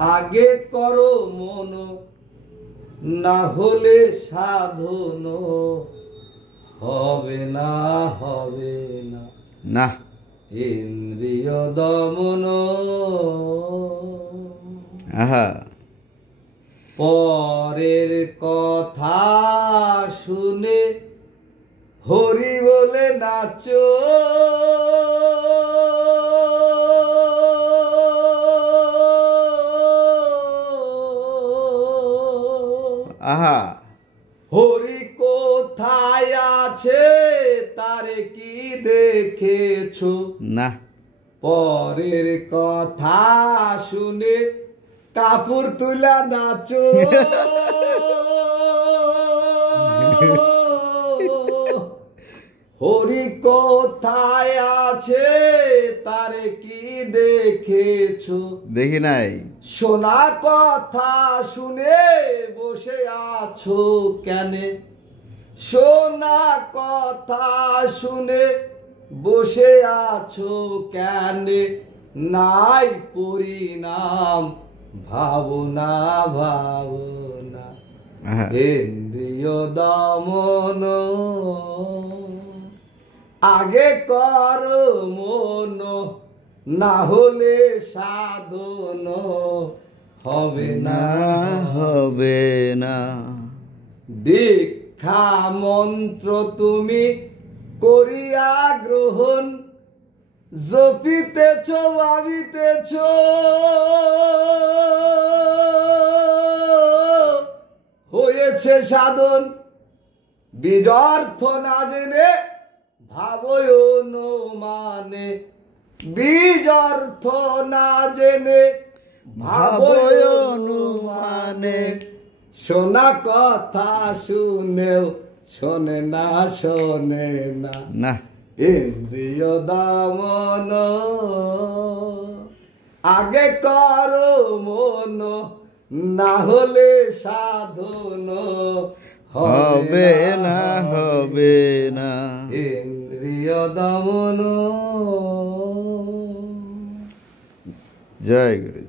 আগে করো মন, না হলে সাধন হবে না, হবে না, না। ইন্দ্রিয় দমন। আহা, পরের কথা শুনে হরি বলে নাচো, আহা, হরি কোথায় আছে তারে কি দেখেছো? না। পরের কথা শুনে কাপড় তুলা নাচো, হরি কোথায় আছে তারে কি দেখেছো? দেখি নাই। শোনা কথা শুনে বসে আছো কেনে? শোনা কথা শুনে বসে আছো কেনে? নাই পরিণাম ভাবনা, ভাবনা, আহা, ইন্দ্রিয় দমন। আগে কর মন, না হলে সাধন হবে না, হবে না। দীক্ষা মন্ত্র তুমি করিয়া গ্রহণ, জপিতেছ ভাবিতেছ, হয়েছে সাধন। বীজার্থ না জেনে ভাবয় অনুমানে, বীজার্থ না জেনে ভাবয় অনুমানে। শোনা কথা শুনেও শোনে না, শোনে না, না। ইন্দ্রিয় দমন। আগে করো মন, না হলে সাধন হবে না, হবে না, ইন্দ্রিয় দমন। জয় গুরু।